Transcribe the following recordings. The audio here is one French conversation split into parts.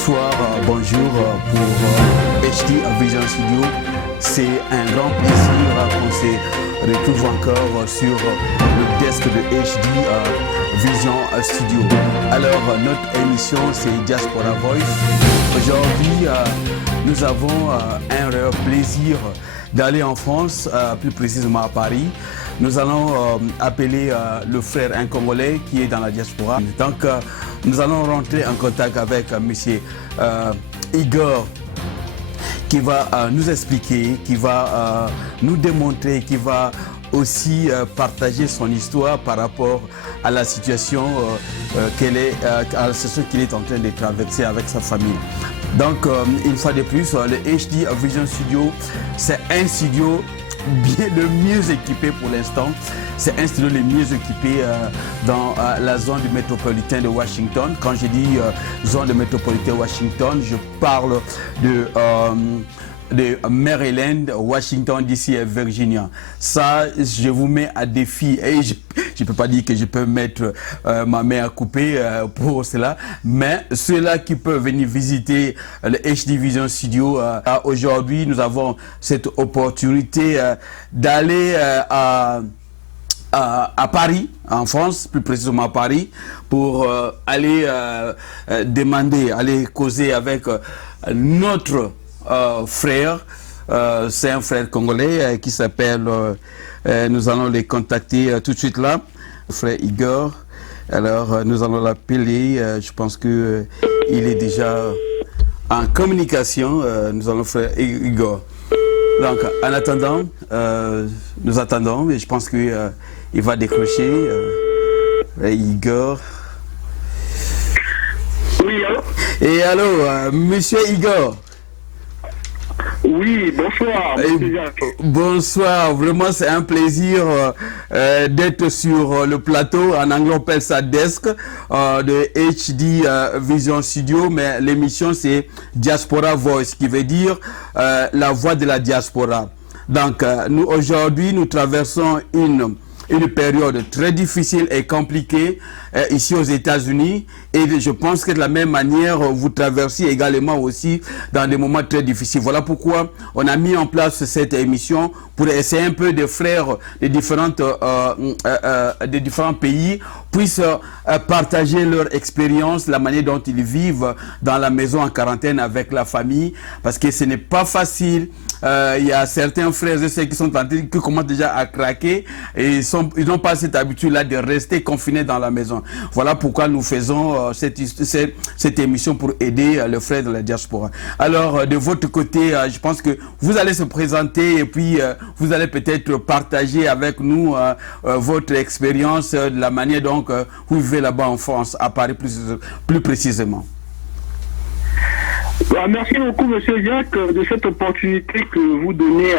bonsoir, bonjour pour HD Vision Studio. C'est un grand plaisir qu'on se retrouve encore sur le desk de HD Vision Studio. Alors, notre émission, c'est Diaspora Voice. Aujourd'hui, nous avons un réel plaisir d'aller en France, plus précisément à Paris. Nous allons appeler le frère un Congolais qui est dans la diaspora. Donc, nous allons rentrer en contact avec M. Igor, qui va nous expliquer, qui va nous démontrer, qui va aussi partager son histoire par rapport à la situation qu'il est en train de traverser avec sa famille. Donc, une fois de plus, le HD Vision Studio, c'est un studio bien le mieux équipé pour l'instant. C'est un studio le mieux équipé dans la zone du métropolitain de Washington. Quand je dis zone de métropolitain Washington, je parle de Maryland, Washington, DC et Virginia. Ça, je vous mets à défi. Et je ne peux pas dire que je peux mettre ma main à couper pour cela, mais ceux-là qui peuvent venir visiter le HD Vision Studio, aujourd'hui, nous avons cette opportunité d'aller à Paris, en France, plus précisément à Paris, pour aller demander, aller causer avec notre frère. C'est un frère congolais qui s'appelle, nous allons les contacter tout de suite là, frère Igor. Alors nous allons l'appeler, je pense que il est déjà en communication. Nous allons frère Igor. Donc en attendant, nous attendons et je pense que il va décrocher. Igor. Oui, allô? Et allô, monsieur Igor. Oui, bonsoir. Bonsoir, vraiment c'est un plaisir d'être sur le plateau. En anglais on appelle ça desk de HD Vision Studio, mais l'émission c'est Diaspora Voice, qui veut dire la voix de la diaspora. Donc nous aujourd'hui nous traversons une période très difficile et compliquée ici aux États-Unis, et je pense que de la même manière vous traversez également aussi dans des moments très difficiles. Voilà pourquoi on a mis en place cette émission pour essayer un peu de frères des différents pays puissent partager leur expérience, la manière dont ils vivent dans la maison en quarantaine avec la famille, parce que ce n'est pas facile. Il y a certains frères et sœurs qui sont en train, qui commencent déjà à craquer et ils n'ont pas cette habitude-là de rester confinés dans la maison. Voilà pourquoi nous faisons cette émission pour aider les frères de la diaspora. Alors, de votre côté, je pense que vous allez se présenter et puis vous allez peut-être partager avec nous votre expérience, de la manière dont vous vivez là-bas en France, à Paris plus précisément. Merci beaucoup, monsieur Jacques, de cette opportunité que vous donnez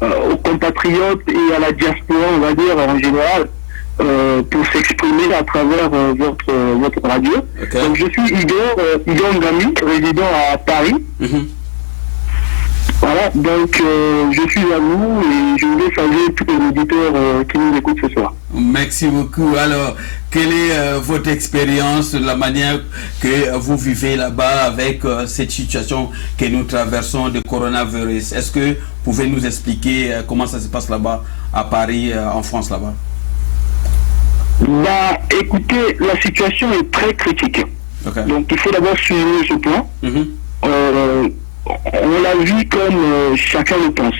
aux compatriotes et à la diaspora, on va dire, en général, pour s'exprimer à travers votre radio. Okay. Donc, je suis Igor Ngami, résident à Paris. Voilà, donc je suis à vous et je voulais saluer tous les auditeurs qui nous écoutent ce soir. Merci beaucoup. Alors, quelle est votre expérience, la manière que vous vivez là-bas avec cette situation que nous traversons de coronavirus? Est-ce que vous pouvez nous expliquer comment ça se passe là-bas, à Paris, en France là-bas? Bah, écoutez, la situation est très critique. Okay. Donc, il faut d'abord souligner ce point. On l'a vu comme chacun le pense.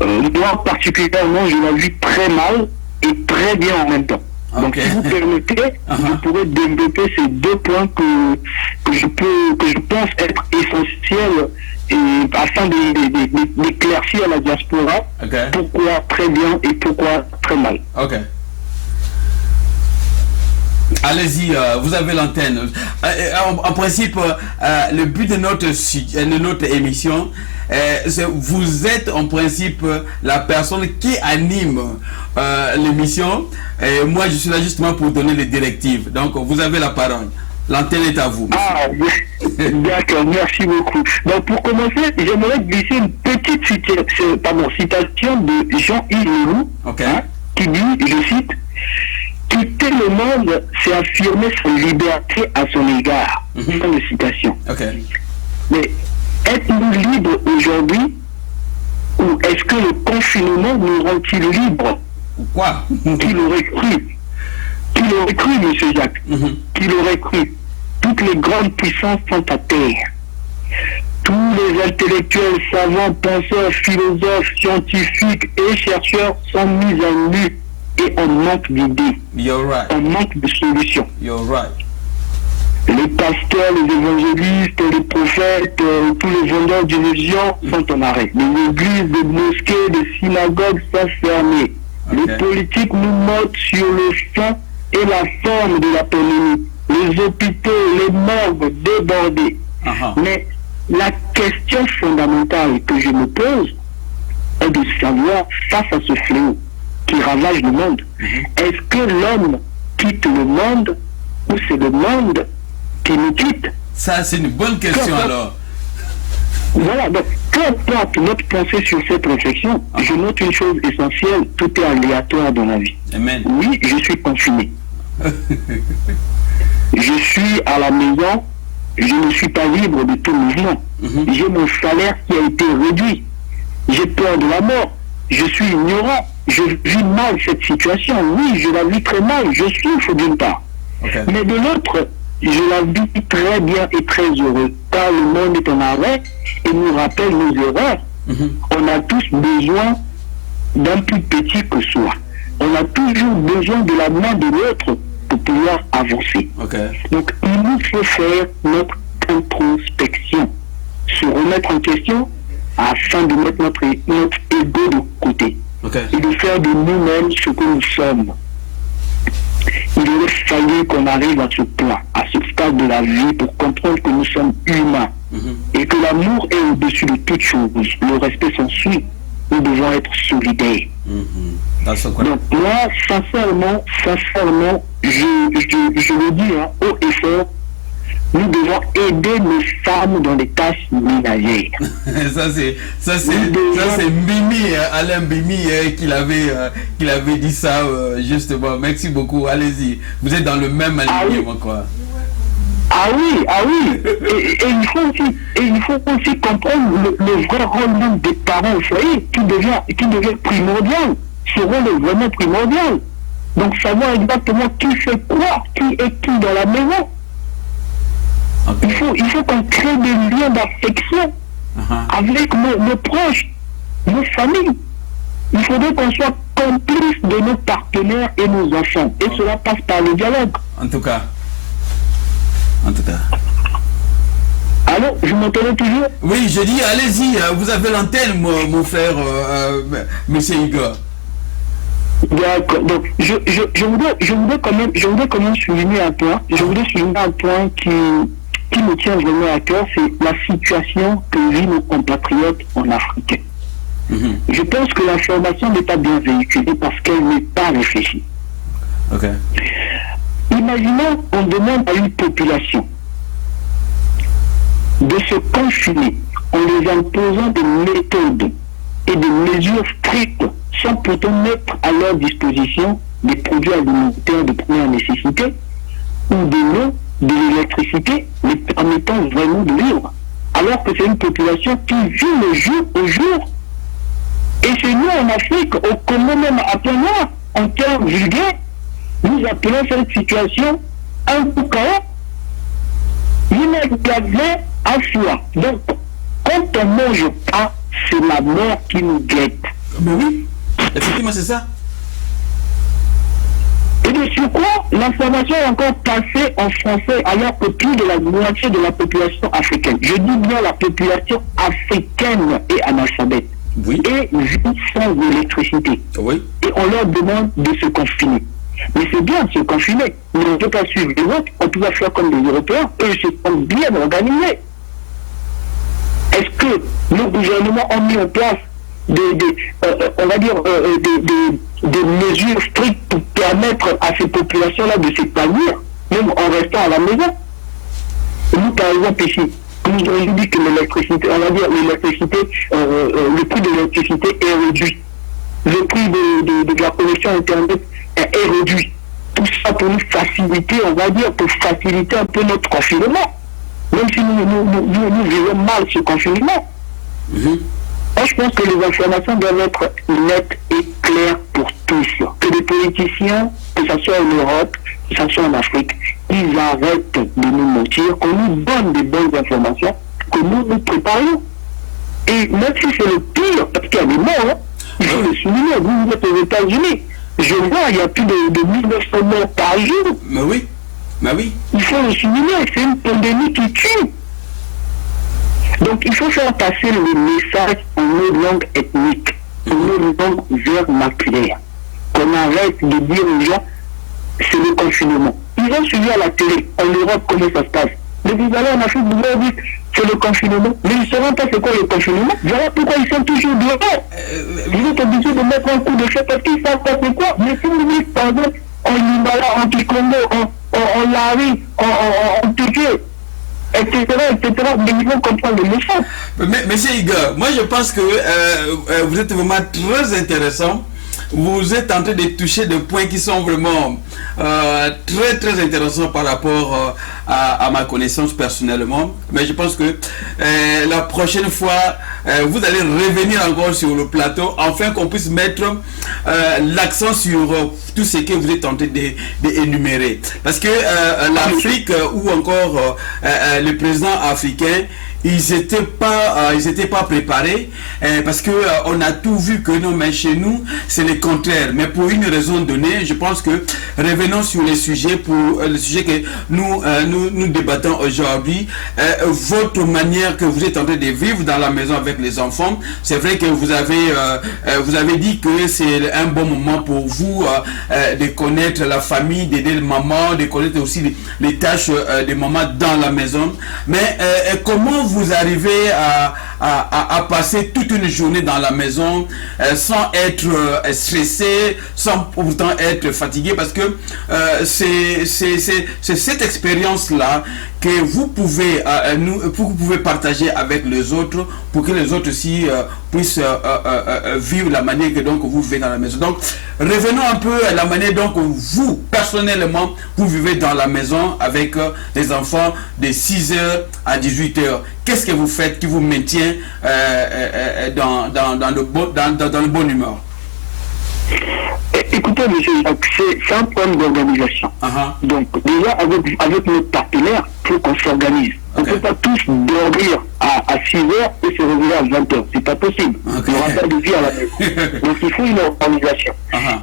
Moi, particulièrement, je l'ai vu très mal et très bien en même temps. Okay. Donc, si vous permettez, je pourrais développer ces deux points que je pense être essentiels et afin d'éclaircir à la diaspora pourquoi très bien et pourquoi très mal. Okay. Allez-y, vous avez l'antenne. En principe, le but de notre émission, vous êtes en principe la personne qui anime l'émission. Et moi, je suis là justement pour donner les directives. Donc, vous avez la parole. L'antenne est à vous. Ah, d'accord, merci beaucoup. Donc, pour commencer, j'aimerais glisser une petite citation de Jean-Yves Leroux, qui dit, je cite, quitter le monde, c'est affirmer sa liberté à son égard. Fin de citation. Okay. Mais êtes-nous libres aujourd'hui ou est-ce que le confinement nous rend-il libres? Quoi? Qui l'aurait cru? Qui l'aurait cru, M. Jacques? Qui l'aurait cru? Toutes les grandes puissances sont à terre. Tous les intellectuels, savants, penseurs, philosophes, scientifiques et chercheurs sont mis à nu et on manque d'idées. You're right. On manque de solutions. You're right. Les pasteurs, les évangélistes, les prophètes, tous les vendeurs d'illusions sont en arrêt. Les églises, les mosquées, les synagogues sont fermées. Okay. Les politiques nous moquent sur le fond et la forme de la pandémie. Les hôpitaux, les morgues débordés. Mais la question fondamentale que je me pose est de savoir, face à ce fléau qui ravage le monde, est-ce que l'homme quitte le monde ou c'est le monde qui nous quitte? Ça, c'est une bonne question alors. Voilà, donc, peu importe notre pensée sur cette réflexion, je note une chose essentielle, tout est aléatoire dans la vie. Amen. Oui, je suis confiné. Je suis à la maison, je ne suis pas libre de tout mouvement. J'ai mon salaire qui a été réduit. J'ai peur de la mort. Je suis ignorant. Je vis mal cette situation. Oui, je la vis très mal. Je souffre d'une part. Okay. Mais de l'autre, je la vis très bien et très heureux. Car le monde est en arrêt et nous rappelle nos erreurs. On a tous besoin d'un plus petit que soi. On a toujours besoin de la main de l'autre pour pouvoir avancer. Okay. Donc, il nous faut faire notre introspection, se remettre en question afin de mettre notre ego de côté et de faire de nous-mêmes ce que nous sommes. Il aurait fallu qu'on arrive à ce point, à ce stade de la vie pour comprendre que nous sommes humains et que l'amour est au-dessus de toute chose. Le respect s'ensuit. Nous devons être solidaires. Donc moi, sincèrement, je le dis haut et fort, nous devons aider nos femmes dans les tâches ménagères. ça c'est Mbimi, Alain Mbimi qu'il avait dit ça justement. Merci beaucoup. Allez-y. Vous êtes dans le même alignement quoi. Ah oui. Et il faut aussi comprendre le vrai rôle des parents au foyer qui devient primordial. Ce rôle est vraiment primordial. Donc savoir exactement qui fait quoi, qui est qui dans la maison. Il faut qu'on crée des liens d'affection avec nos proches, nos familles. Il faudrait qu'on soit complice de nos partenaires et nos enfants. Et cela passe par le dialogue. En tout cas. Allô, je m'entendais toujours? Oui, je dis, allez-y, vous avez l'antenne, mon frère, monsieur Igor. D'accord. Donc, je voudrais quand même souligner un point. Je voudrais souligner un point qui me tient vraiment à cœur, c'est la situation que vivent nos compatriotes en Afrique. Je pense que l'information n'est pas bien véhiculée parce qu'elle n'est pas réfléchie. Imaginons qu'on demande à une population de se confiner en les imposant des méthodes et des mesures strictes sans pourtant mettre à leur disposition des produits alimentaires de première nécessité ou de l'eau, de l'électricité, les permettant vraiment de vivre. Alors que c'est une population qui vit le jour au jour. Et chez nous en Afrique, au Congo même à Pena, en termes vulgaires, nous appelons cette situation un coup chaos. Inexact à soi. Donc, quand on ne mange pas, c'est la mort qui nous guette. Mais oui, effectivement, c'est ça. Et de surcroît, l'information est encore passée en français alors que plus de la moitié de la population africaine, je dis bien la population africaine est analphabète. Oui. Et vit sans électricité. Oui. Et on leur demande de se confiner. Mais c'est bien de se confiner. Mais on ne peut pas suivre les autres, on peut pas faire comme les Européens, eux se sont bien organisés. Est-ce que nos gouvernements ont mis en place des mesures strictes pour permettre à ces populations-là de s'épanouir, même en restant à la maison? Nous, par exemple, ici, on nous dit que l'électricité, on va dire l'électricité, le prix de l'électricité est réduit. Le prix de la connexion Internet est réduit. tout ça pour nous faciliter, on va dire, pour faciliter un peu notre confinement. Même si nous vivons mal ce confinement. Moi, je pense que les informations doivent être nettes et claires pour tous. Que les politiciens, que ce soit en Europe, que ce soit en Afrique, ils arrêtent de nous mentir, qu'on nous donne des bonnes informations, que nous nous préparions. Et même si c'est le pire, parce qu'il y a des morts, il faut le souligner. Vous êtes aux États-Unis. Je vois, il y a plus de 1900 morts par jour. Mais oui, mais oui. Il faut le souligner, c'est une pandémie qui tue. Donc il faut faire passer le message en nos langues ethniques, en nos langues vernaculaires. Qu'on arrête de dire aux gens, c'est le confinement. Ils ont suivi à la télé, en Europe, comment ça se passe. Mais vous allez en Afrique, vous leur dites, c'est le confinement. Mais ils ne sauront pas c'est quoi le confinement. Voilà pourquoi ils sont toujours dehors. Vous êtes obligés de mettre un coup de feu parce qu'ils ne savent pas c'est quoi. Mais si vous dites, par exemple, en Limbala, en Kikongo, en Lari, en Téké, etc., mais ils vont comprendre le message. Mais, monsieur Igor, moi je pense que vous êtes vraiment très intéressant. Vous êtes en train de toucher des points qui sont vraiment très très intéressants par rapport à ma connaissance personnellement. Mais je pense que la prochaine fois, vous allez revenir encore sur le plateau afin qu'on puisse mettre l'accent sur tout ce que vous êtes en train d'énumérer. Parce que l'Afrique ou encore le président africain, ils n'étaient pas préparés parce que on a tout vu que non, mais chez nous c'est le contraire. Mais pour une raison donnée, je pense que revenons sur les sujets pour le sujet que nous débattons aujourd'hui. Votre manière que vous êtes en train de vivre dans la maison avec les enfants, c'est vrai que vous avez dit que c'est un bon moment pour vous de connaître la famille, d'aider le maman, de connaître aussi les tâches des mamans dans la maison. Mais comment vous arrivez à passer toute une journée dans la maison sans être stressé, sans pourtant être fatigué, parce que c'est cette expérience-là que vous pouvez partager avec les autres pour que les autres aussi puissent vivre la manière que donc vous vivez dans la maison. Donc revenons un peu à la manière dont vous personnellement vous vivez dans la maison avec les enfants de 6h à 18h. Qu'est-ce que vous faites qui vous maintient dans le bon humeur? Écoutez, monsieur Jacques, c'est un problème d'organisation. Donc, déjà, avec nos partenaires, il faut qu'on s'organise. On ne peut pas tous dormir à 6h et se réveiller à 20h. C'est pas possible. Il n'y aura pas de vie à la maison. Donc, il faut une organisation.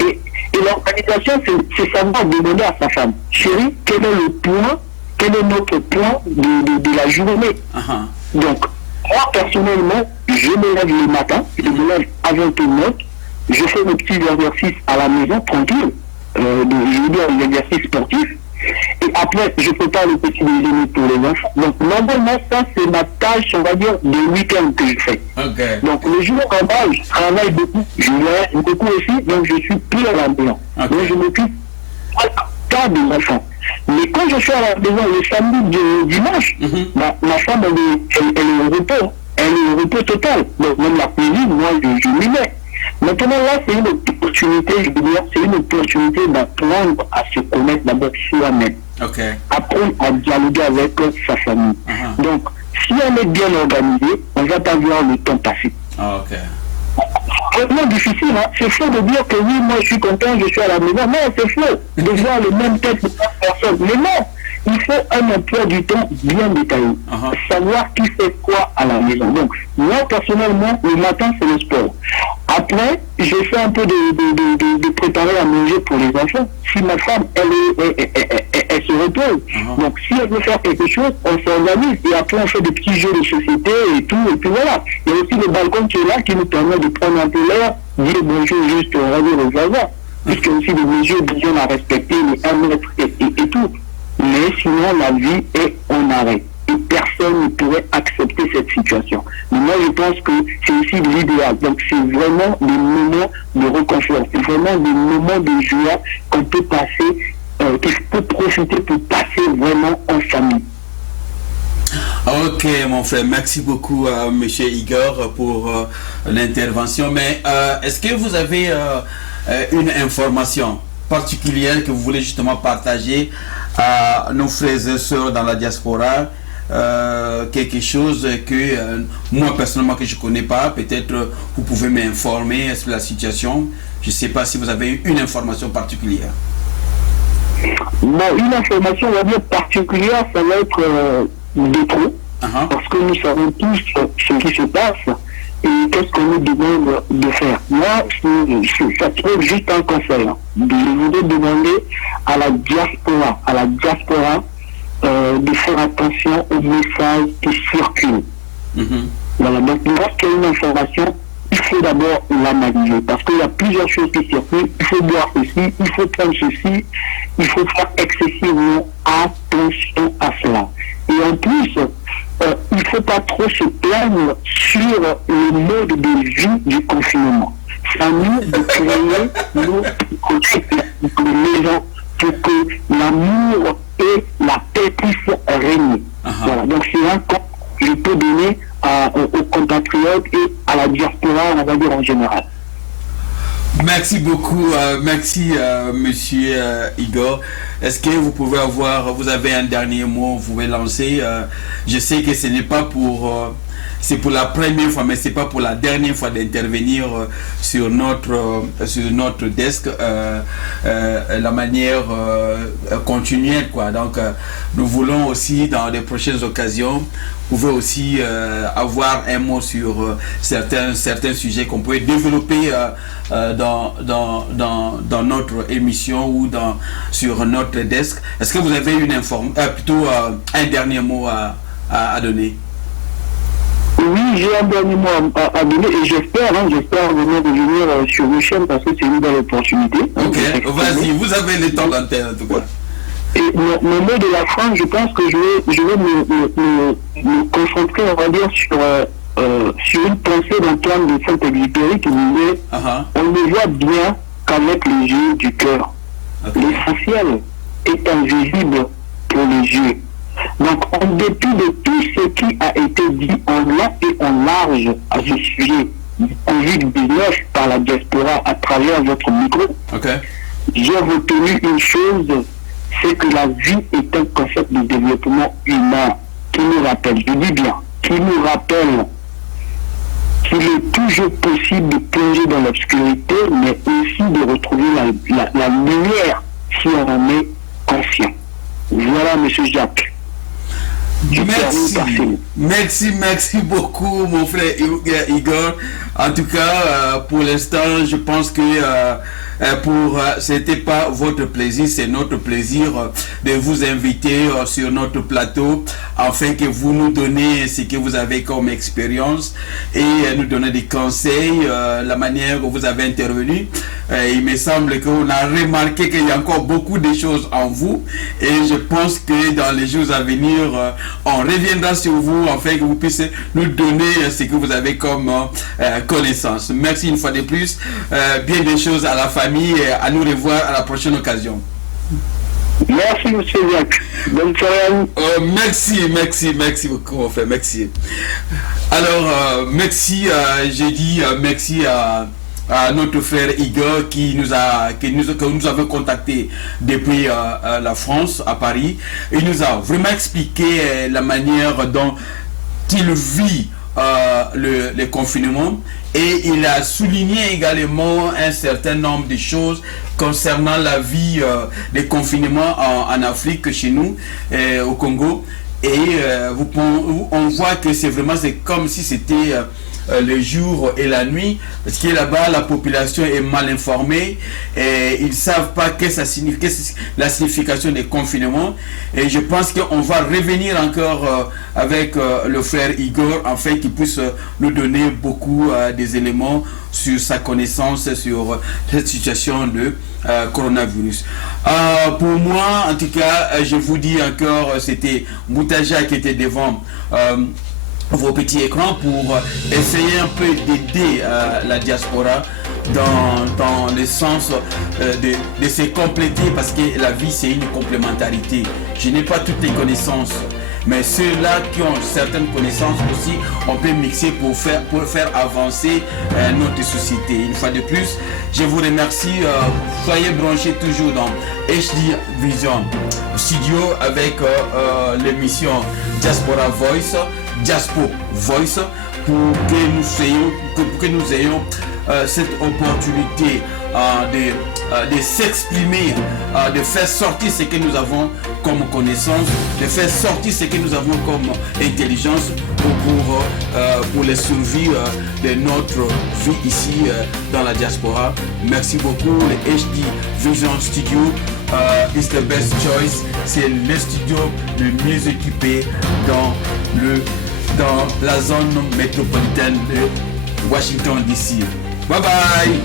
Et l'organisation, c'est savoir demander à sa femme, chérie, quel est notre point de la journée. Donc, moi, personnellement, je me lève le matin, je me lève avant tout le monde. Je fais mes petits exercices à la maison, tranquille. Je veux dire, les exercices sportifs. Et après, je prépare le petit déjeuner pour les enfants. Donc, normalement, ça, c'est ma tâche, on va dire, de week-end que je fais. Donc, le jour en bas, je travaille beaucoup. Je voyage beaucoup aussi. Donc, je suis plus à la maison. Donc, je m'occupe pas des enfants. Mais quand je suis à la maison le samedi, dimanche, ma femme, elle est au repos. Elle est au repos total. Donc, même la cuisine, moi, je m'y mets. Maintenant, là, c'est une opportunité, je veux dire, c'est une opportunité d'apprendre à se connaître d'abord soi-même. Apprendre à dialoguer avec sa famille. Donc, si on est bien organisé, on ne va pas voir le temps passer. Vraiment difficile, hein? C'est faux de dire que oui, moi je suis content, je suis à la maison. Non, c'est faux de voir le même tête de personne. Mais non, il faut un emploi du temps bien détaillé. Savoir qui fait quoi à la maison. Donc, moi personnellement, le matin c'est le sport. Après, je fais un peu de préparer à manger pour les enfants. Si ma femme, elle se repose. Donc, si elle veut faire quelque chose, on s'organise. Et après, on fait des petits jeux de société et tout. Et puis voilà. Il y a aussi le balcon qui est là, qui nous permet de prendre un peu l'air, dire bonjour juste, on va dire aux voisins. Puisqu'il y a aussi des mesures d'hygiène à respecter, les 1 mètre et tout. Mais sinon, la vie est en arrêt. Et personne ne pourrait accepter cette situation. Mais moi, je pense que c'est aussi l'idéal. Donc, c'est vraiment des moments de reconfort. C'est vraiment des moments de joie qu'on peut passer, qu'il faut profiter pour passer vraiment en famille. Ok, mon frère, merci beaucoup, monsieur Igor, pour l'intervention. Mais est-ce que vous avez une information particulière que vous voulez justement partager à nos frères et sœurs dans la diaspora? Quelque chose que moi personnellement que je ne connais pas, peut-être vous pouvez m'informer sur la situation. Je ne sais pas si vous avez une information particulière. Bon, une information, on va dire particulière, ça va être de trop, parce que nous savons tous ce qui se passe et qu'est-ce qu'on nous demande de faire. Moi, ça serait juste un conseil. Je voudrais demander à la diaspora de faire attention aux messages qui circulent. Voilà, donc lorsqu'il y a une information, il faut d'abord l'analyser, parce qu'il y a plusieurs choses qui circulent. Il faut boire ceci, il faut prendre ceci, il faut faire excessivement attention à cela. Et en plus, il ne faut pas trop se plaindre sur le mode de vie du confinement. C'est à nous de créer nos maisons pour que l'amour et la paix puissent régner. Voilà, donc c'est un conseil que je peux donner aux compatriotes et à la diaspora, on va dire en général. Merci beaucoup, merci monsieur Igor. Est-ce que vous pouvez vous avez un dernier mot, vous pouvez lancer? Je sais que ce n'est pas pour, c'est pour la première fois, mais c'est pas pour la dernière fois d'intervenir sur notre desk, la manière continuelle, quoi. Donc, nous voulons aussi dans les prochaines occasions, vous pouvez aussi avoir un mot sur certains sujets qu'on peut développer dans notre émission ou sur notre desk. Est-ce que vous avez un dernier mot à donner? Oui, j'ai un dernier mot à donner et j'espère vraiment revenir sur vos chaînes parce que c'est une belle opportunité. Ok, vas-y, vous avez le temps d'antenne en tout cas. Et mon mot de la fin, je pense que je vais me concentrer, on va dire, sur une pensée d'Antoine de Saint-Exupéry qui disait on ne voit bien qu'avec les yeux du cœur. L'essentiel est invisible pour les yeux. Donc, en dépit de tout ce qui a été dit en long et en large à ce sujet du Covid-19 par la diaspora à travers votre micro, j'ai retenu une chose, c'est que la vie est un concept de développement humain qui nous rappelle, je dis bien, qui nous rappelle qu'il est toujours possible de plonger dans l'obscurité, mais aussi de retrouver la lumière si on en est conscient. Voilà, monsieur Jacques. Merci beaucoup mon frère Igor. En tout cas, pour l'instant, je pense que c'était pas votre plaisir, c'est notre plaisir de vous inviter sur notre plateau afin que vous nous donnez ce que vous avez comme expérience et nous donner des conseils, la manière dont vous avez intervenu. Il me semble qu'on a remarqué qu'il y a encore beaucoup de choses en vous et je pense que dans les jours à venir, on reviendra sur vous afin que vous puissiez nous donner ce que vous avez comme connaissance. Merci une fois de plus. Bien des choses à la famille et à nous revoir à la prochaine occasion. Merci, monsieur Jacques. Bonne soirée à vous. Merci beaucoup, mon frère. Merci. Alors, merci, j'ai dit merci à notre frère Igor que nous avons contacté depuis la France, à Paris. Il nous a vraiment expliqué la manière dont il vit le confinement et il a souligné également un certain nombre de choses concernant la vie des confinements en Afrique, chez nous, au Congo. Et on voit que c'est comme si c'était le jour et la nuit, parce que là-bas la population est mal informée et ils ne savent pas qu'est-ce que la signification des confinements. Et je pense qu'on va revenir encore avec le frère Igor afin qu'il puisse nous donner beaucoup des éléments sur sa connaissance sur cette situation de coronavirus. Pour moi, en tout cas, je vous dis encore, c'était Moutaja qui était devant vos petits écrans pour essayer un peu d'aider la diaspora dans le sens de se compléter, parce que la vie c'est une complémentarité. Je n'ai pas toutes les connaissances, mais ceux-là qui ont certaines connaissances aussi, on peut mixer pour faire avancer notre société. Une fois de plus, je vous remercie. Soyez branchés toujours dans HD Vision Studio avec l'émission Diaspora Voice, Diaspo Voice, pour que nous ayons cette opportunité de s'exprimer, de faire sortir ce que nous avons comme connaissance, de faire sortir ce que nous avons comme intelligence pour les survies de notre vie ici dans la diaspora. Merci beaucoup. Le HD Vision Studio is the best choice. C'est le studio le mieux équipé dans la zone métropolitaine de Washington DC. Bye bye.